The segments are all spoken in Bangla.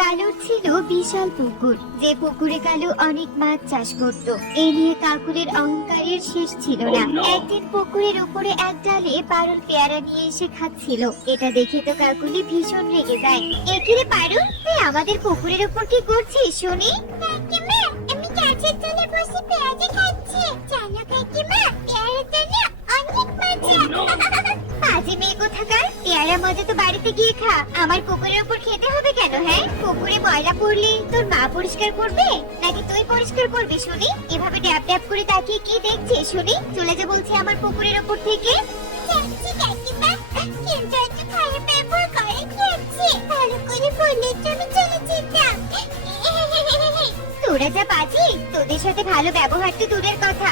কালুর ছিল বিশাল পুকুর, যে পুকুরে কালু অনেক মাছ চাষ করত। এই নিয়ে কাকুলির অহংকারের শেষ ছিল না। একদিন পুকুরের উপরে এক ডালে পারুল পেয়ারা নিয়ে এসে খাচ্ছিল। এটা দেখে তো কাকুলি ভীষণ রেগে যায়। একিরে পারুল, তুই আমাদের পুকুরের উপর কি করছিস শুনি? কাকিমা, আমি গাছের তলে বসে পেয়ারা খাচ্ছি। জানো কাকিমা, পেয়ারাটা না অনেক মজা। বাজে মেয়ে কোথাকার, পেয়ারা মজা তো বাড়িতে গিয়ে খা, আমার পুকুরের উপর খেতে হবে কেন? হ্যাঁ, পুকুরে ময়লা পড়লে তোর মা পরিষ্কার করবে নাকি তুই পরিষ্কার করবি শুনি? এভাবে ড্যাব ড্যাব করে তাকিয়ে কি দেখছিস শুনি? চলে যা বলছি আমার পুকুরের উপর থেকে। যাচ্ছি কাকিমা, কিন্তু একটু খারাপ ব্যবহার করে খেয়েছি, ভালো করে বললে তো আমি চলে যেতাম। তোরা যা বাজি, তোদের সাথে ভালো ব্যবহার তো দূরের কথা,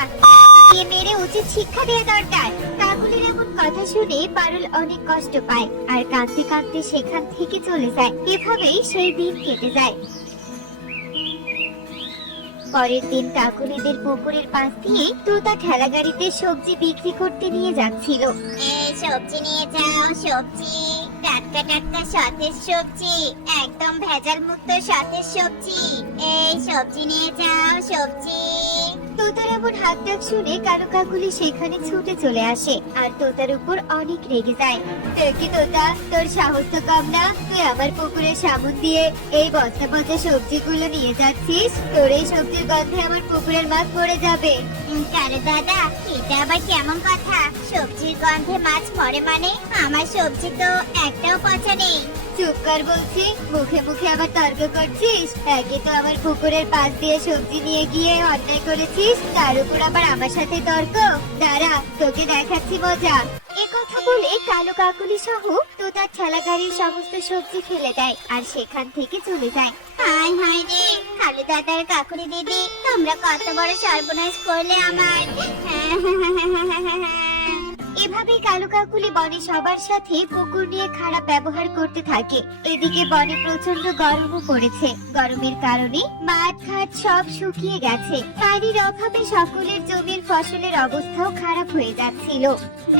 দিয়ে মেরে উচিত শিক্ষা দেওয়া দরকার। কাকুলির এমন কথা শুনে পারুল অনেক কষ্ট পায় আর কাঁদতে কাঁদতে সেখান থেকে চলে যায়। এভাবেই সেই দিন কেটে যায়। পরের দিন কাকুলিদের পুকুরের পাশ দিয়ে তোতা ঠেলা গাড়িতে সবজি বিক্রি করতে নিয়ে যাচ্ছিল। এই সবজি নিয়ে যাও, সবজি টাটকা টাটকা সতেজ সবজি, একদম ভেজাল মুক্ত সতেজ সবজি। এই সবজি নিয়ে যাও, সবজি। তোতার এমন হাত ডাক শুনে কারো কাকুলি সেখানে ছুটে চলে আসে আর তোতার উপর অনেক রেগে যায়। দেখি তোতা, তোর সাহস তো কম না, তুই আমার পুকুরের সামন দিয়ে এই বস্তা পচা সবজিগুলো নিয়ে যাচ্ছিস। তোর এই সবজির গন্ধে আমার পুকুরের মাছ মরে যাবে। আরে দাদা, এটা আবার কেমন কথা? সবজির গন্ধে মাছ মরে মানে? আমার সবজি তো একটাও পচা নেই। চুপ কর বলছি, মুখে মুখে আবার তর্ক করছিস। একে তো আমার পুকুরের পাশ দিয়ে সবজি নিয়ে গিয়ে অন্যায় করেছিস, তার উপর আবার আমার সাথে তর্ক। দাঁড়া, তোকে দেখাচ্ছি মজা। কথা বলে কালো কাকুলি সহ তোতার ঠেলা গাড়ির সমস্ত সবজি ফেলে দেয় আর সেখান থেকে চলে যায়। হাই হাই রে, কালু দাদার কাকুলি দিদি, তোমরা কত বড় সর্বনাশ করলে আমার। এভাবে কালু কাকুলি বনে সবার সাথে পুকুর নিয়ে খারাপ ব্যবহার করতে থাকে। এদিকে বনে প্রচন্ড গরমও পড়েছে। গরমের কারণে মাঠ ঘাট সব শুকিয়ে গেছে। পানির অভাবে সকলের জমির ফসলের অবস্থাও খারাপ হয়ে যাচ্ছিল।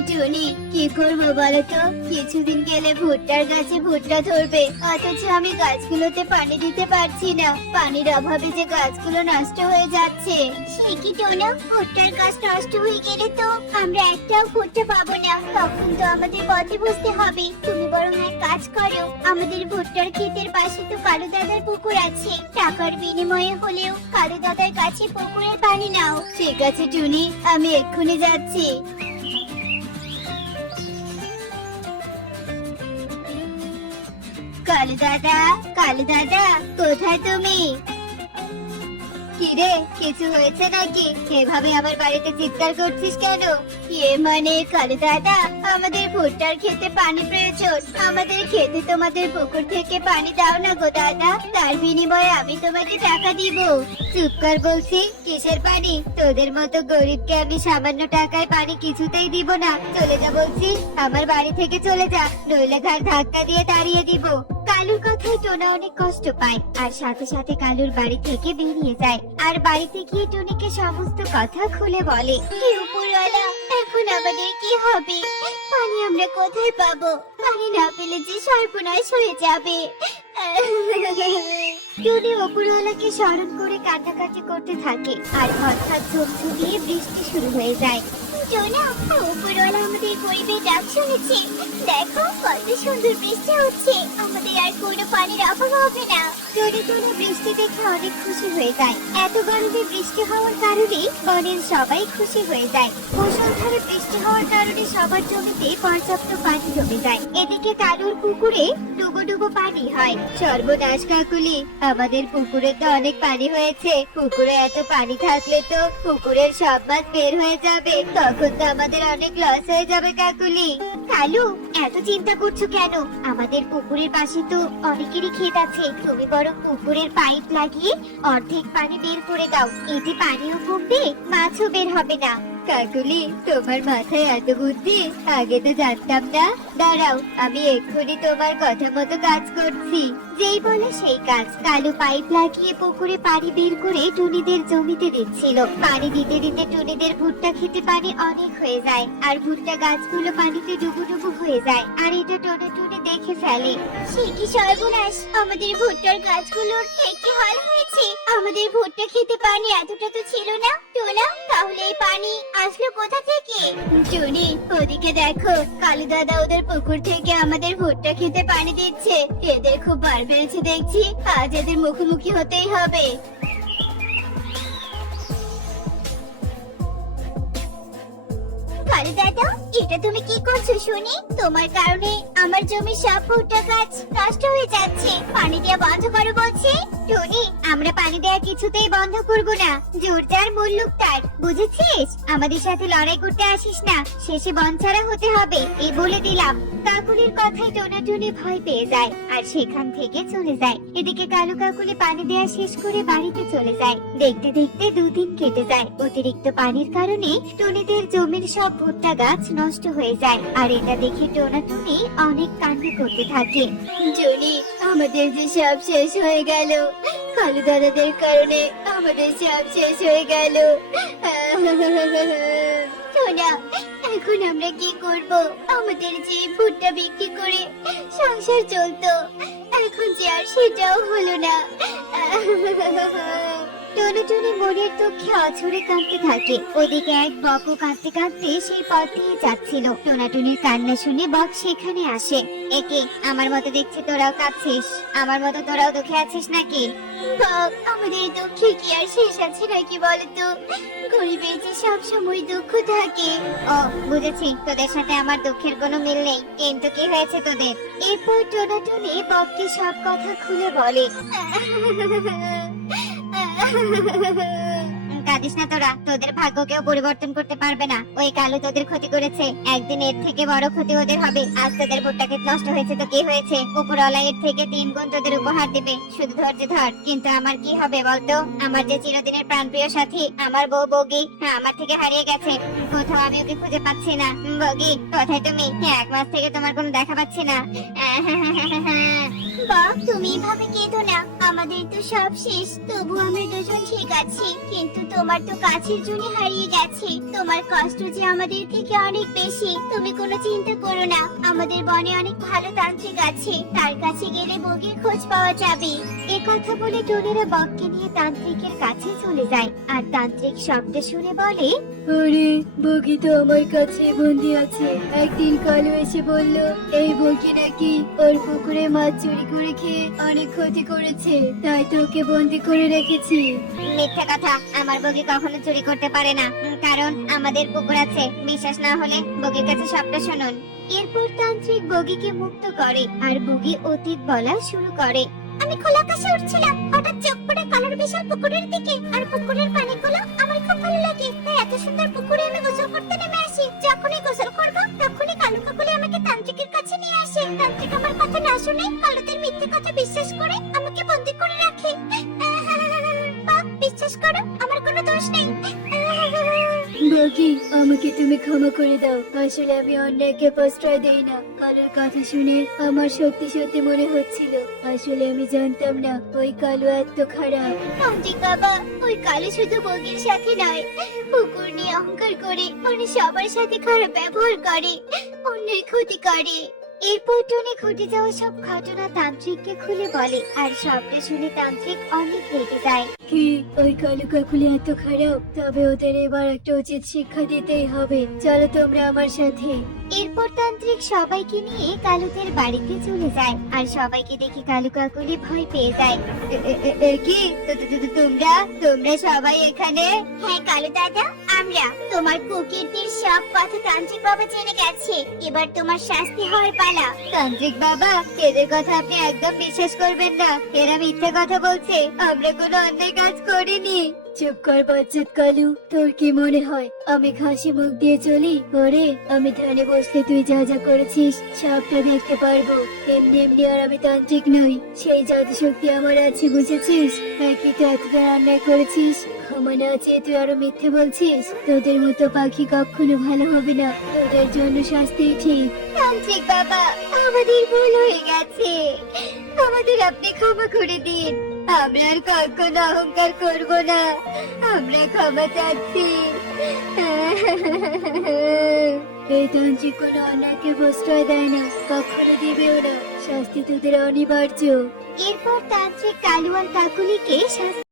টুনি, কি করবো বলতো? কিছুদিন গেলে ভুট্টার গাছে ভুট্টা ধরবে, অথচ আমি গাছগুলোতে পানি দিতে পারছি না। পানির অভাবে যে গাছগুলো নষ্ট হয়ে যাচ্ছে। সে কি টোনা, ভুট্টার গাছ নষ্ট হয়ে গেলে তো আমরা একটাও ভুট্টা পাবো না, তখন তো আমাদের পথে বসতে হবে। তুমি বরং এক কাজ করো, আমাদের ভুট্টার ক্ষেতের পাশে তো কালু দাদার পুকুর আছে, টাকার বিনিময়ে হলেও কালু দাদার কাছে পুকুরের পানি নাও। ঠিক আছে টুনি, আমি এক্ষুনি যাচ্ছি। কালু দাদা, কালু দাদা, কোথায় তুমি? কিরে, কিছু হয়েছে নাকি? এভাবে আমার বাড়িতে চিৎকার করছিস কেন? মানে কালু দাদা, আমাদের ভুট্টার খেতে পানি প্রয়োজন। আমাদের খেতে তোমাদের পুকুর থেকে পানি দাও না গো দাদা, তার বিনিময়ে আমি তোমাকে টাকা দিব। চুপ কর বলছি, কিসের পানি? তোদের মতো গরিবকে আমি সামান্য টাকায় পানি কিছুতেই দিব না। চলে যা বলছি, আমার বাড়ি থেকে চলে যা, নইলে ঘাড় ধাক্কা দিয়ে তাড়িয়ে দিব। কালুর কথায় টোনা অনেক কষ্ট পায় আর সাথে সাথে কালুর বাড়ি থেকে বেরিয়ে যায় আর বাড়িতে গিয়ে টুনিকে সমস্ত কথা খুলে বলে। হে উপরওয়ালা, এখন আমাদের কি হবে? পানি আমরা কোথায় পাবো? পানি না পেলে যে সর্বনাশ হয়ে যাবে। টুনি উপরওয়ালাকে স্মরণ করে কান্নাকাটি করতে থাকে আর হঠাৎ ঝমঝমিয়ে বৃষ্টি শুরু হয়ে যায়। টোনা, উপরওয়ালা আমাদের গরিবের ডাক শুনেছে। দেখো কত সুন্দর বৃষ্টি হচ্ছে, আমাদের আর কোনো পানির অভাব হবে না। টুনি বৃষ্টি দেখে অনেক খুশি হয়ে যায়। এত গরমে বৃষ্টি হওয়ার কারণে বনের সবাই খুশি হয়ে যায়। মুষলধারে বৃষ্টি হওয়ার কারণে সবার জমিতে পর্যাপ্ত পানি জমে যায়। এদিকে কালুর পুকুরে ডুবো ডুবো পানি হয়। সর্বনাশ কাকুলি, আমাদের পুকুরে তো অনেক পানি হয়েছে। পুকুরে এত পানি থাকলে তো পুকুরের সব মাছ বের হয়ে যাবে, তখন তো আমাদের অনেক লস হয়ে যাবে কাকুলি। কালু, এত চিন্তা করছো কেন? আমাদের পুকুরের পাশে তো অনেকেরই ক্ষেত আছে। তুমি বরং পুকুরের পাইপ লাগিয়ে অর্ধেক পানি বের করে দাও, এতে পানিও কমবে, মাছও বের হবে না। কাকুলি, তোমার মাথায় এত বুদ্ধি, আগে তো জানতাম না। দাঁড়াও, আমি এক্ষুনি তোমার কথা মতো কাজ করছি। যেই বলে সেই কাজ। কালু পাইপ লাগিয়ে পুকুরে পানি বের করে টুনিদের জমিতে দিচ্ছিল। পানি দিতে দিতে টুনিদের ভুট্টা খেতে পানি অনেক হয়ে যায়, আর ভুট্টা গাছগুলো পানিতে ডুবু ডুবু হয়ে যায়। আর এটা টোনা টুনি দেখে ফেলে। সে কি সর্বনাশ, আমাদের ভুট্টার গাছগুলোর কি হাল হয়েছে। আমাদের ভুট্টা খেতে পানি এতটা তো ছিল না। টোনা, তাহলে এই পানি আসলো কোথা থেকে? টুনি, ওদিকে দেখো, কালু দাদা ওদের পুকুর থেকে আমাদের ভুট্টা খেতে পানি দিচ্ছে। এদের খুব বার বেড়েছে দেখছি, আজ এদের মুখোমুখি হতেই হবে। কালু দাদা, এটা তুমি কি করছো শুনি? তোমার কারণে আমার জমির সব ভুট্টা গাছ নষ্ট হয়ে যাচ্ছে। পানি দেওয়া বন্ধ করো বলছি। টনি, আমরা পানি দেওয়া কিছুতেই বন্ধ করব না। জোর যার মুল্লুক তার, বুঝেছিস? আমাদের সাথে লড়াই করতে আসিস না, শেষে বন ছাড়া হতে হবে, এই বলে দিলাম। কাকুলির কথায় টোনাটুনি ভয় পেয়ে যায় আর সেখান থেকে চলে যায়। এদিকে কালু কাকুলি পানি দেওয়া শেষ করে বাড়িতে চলে যায়। দেখতে দেখতে 2 দিন কেটে যায়। অতিরিক্ত পানির কারণে টুনিদের জমির সব ভুট্টা গাছ নষ্ট হয়ে যায়। আর এটা দেখে টোনাটুনি অনেক কান্না করতে থাকে। জনি, আমাদের যে সব শেষ হয়ে গেল, কালু দাদাদের কারণে আমাদের সব শেষ হয়ে গেল। টোনা, এখন আমরা কি করব? আমাদের যে ভুট্টা বিক্রি করে সংসার চলতো, এখন যে আর সেটাও হলো না। টোনাটুনি মনের দুঃখে অঝরে কাঁদতে থাকে। ওদিকে এক বকও কাঁদতে কাঁদতে সেই পথ দিয়ে যাচ্ছিল। টোনাটুনির কান্না শুনে বক সেখানে আসে। একে, আমার মতো দেখছি তোরাও কাঁদছিস, আমার মতো তোরাও দুঃখে আছিস নাকি? বক, আমাদের দুঃখে কি আর শেষ আছে নাকি বলতো? গরিবের যে সব সময় দুঃখ থাকে। ও, বুঝেছি, তোদের সাথে আমার দুঃখের কোনো মিল নেই, কিন্তু কি হয়েছে তোদের? এরপর টোনাটুনি বককে সব কথা খুলে বলে। কাঁদিস না তোরা, তোদের ভাগ্য কেউ পরিবর্তন করতে পারবে না। ওই কালু তোদের ক্ষতি করেছে, একদিন এর থেকে বড় ক্ষতি ওদের হবে। আজ তোদের ভুট্টা ক্ষেত নষ্ট হয়েছে তো কি হয়েছে? উপরওয়ালা এর থেকে 3 গুণ তোদের উপহার দিবে, শুধু ধৈর্য ধর। কিন্তু আমার কি হবে বলতো? আমার যে চিরদিনের প্রাণপ্রিয় সাথী, আমার বউ বগি, আমার থেকে হারিয়ে গেছে। কোথাও আমি ওকে খুঁজে পাচ্ছি না। বগি, কোথায় তুমি? 1 মাস থেকে তোমার কোনো দেখা পাচ্ছি না। বাহ, তুমি এভাবে কেঁদো না, আমাদের তো সব শেষ। তবু আমরা দুজন ঠিক আছি, কিন্তু তোমার তো কাছের জন্য হারিয়ে গেছে। তোমার কষ্ট যে আমাদের থেকে অনেক বেশি। তুমি কোনো চিন্তা করো না, আমাদের বনে অনেক ভালো তান্ত্রিক আছে, তার কাছে গেলে বগির খোঁজ পাওয়া যাবে। এ কথা বলে টুনিরা বককে নিয়ে তান্ত্রিকের কাছে চলে যায়। আর তান্ত্রিক শব্দ শুনে বলে, আরে, বগি তো আমার কাছে বন্দি আছে। একদিন কালু এসে বলল এই বগি নাকি ওর পুকুরে মাছ চুরি করে খেয়ে অনেক ক্ষতি করেছে, তাই তো ওকে বন্দি করে রেখেছি। মিথ্যা কথা, আমার বগি কখনো চুরি করতে পারে না, কারণ আমাদের পুকুর আছে। বিশ্বাস না হলে বগির কাছে সবটা শুনুন। এরপর তান্ত্রিক বগিকে মুক্ত করে আর বগি অতীত বলা শুরু করে। আমি খোলা আকাশে উঠছিলাম, হঠাৎ চোখ পড়ে কালোর বিশাল পুকুরের দিকে। আর পুকুরের পানিগুলো আমার খুব ভালো লাগে, তাই এত সুন্দর পুকুরে আমি গোসল করতে নেমে আসি। যখনই গোসল করব, তখনই কালু কাকুলি আমাকে তান্ত্রিকের কাছে নিয়ে আসে। তান্ত্রিক আমার কথা না শুনে কালুদের মিথ্যে কথা বিশ্বাস করে আমাকে বন্দী করে রাখে। বিশ্বাস করো, আমার কোনো দোষ নেই। বগি, আমাকে তুমি ক্ষমা করে দাও। আসলে আমি অন্যায়কে প্রশ্রয় দেই না। কালুর কথা শুনে আমার সত্যি সত্যি মনে হচ্ছিল, আসলে আমি জানতাম না ওই কালু এত খারাপ। তান্ত্রিক বাবা, ওই কালু শুধু বগির সাথে নয়, পুকুর নিয়ে অহংকার করে উনি সবার সাথে খারাপ ব্যবহার করে, অন্যের ক্ষতি করে। এরপর টুনি ঘটে যাওয়া সব ঘটনা তান্ত্রিককে খুলে বলে। আর সবটা শুনে তান্ত্রিক অনেক রেগে যায়। কি ওই কালু কাকুলি এত খারাপ? তবে ওদের এবার একটা উচিত শিক্ষা দিতেই হবে। চলো তোমরা আমার সাথে। এরপর তান্ত্রিক সবাইকে নিয়ে কালুদের বাড়িতে চলে যায়। আর সবাইকে দেখে কালু কাকুলি ভয় পেয়ে যায়। কি তোমরা তোমরা সবাই এখানে? হ্যাঁ কালু দাদা, আমরা। তোমার কুকীর্তির সব কথা তান্ত্রিক বাবা জেনে গেছে, এবার তোমার শাস্তি হওয়ার পালা। তান্ত্রিক বাবা, এদের কথা আপনি একদম বিশ্বাস করবেন না, এরা মিথ্যে কথা বলছে, আমরা কোনো অন্যায় কাজ করিনি। চুপ কর বজ্জাত কালু, তোর কি মনে হয় আমি হাসি মুখ দিয়ে চলি? ওরে, আমি ধ্যানে বসলে তুই যা যা করেছিস সবটা দেখতে পারবো। এমনি এমনি আর আমি তান্ত্রিক নই, সেই জাদু শক্তি আমার আছে, বুঝেছিস? একই তো এতটা রান্না করেছিস, ক্ষমা না চেয়ে তুই আরো মিথ্যে বলছিস। তোদের মতো পাখি কখনো ভালো হবে না, তোদের জন্য শাস্তি ঠিক। তান্ত্রিক বাবা, আমাদের ভুল হয়ে গেছে, আমাদের আপনি ক্ষমা করে দিন। আমরা আর কখনো অহংকার করব না, আমরা ক্ষমা চাচ্ছি। এই তান্ত্রিক কোনো অন্যায়কে প্রশ্রয় দেয় না, কখনো দিবেও না, শাস্তি তোদের অনিবার্য। এরপর তান্ত্রিক কালু আর কাকুলিকে শাস্তি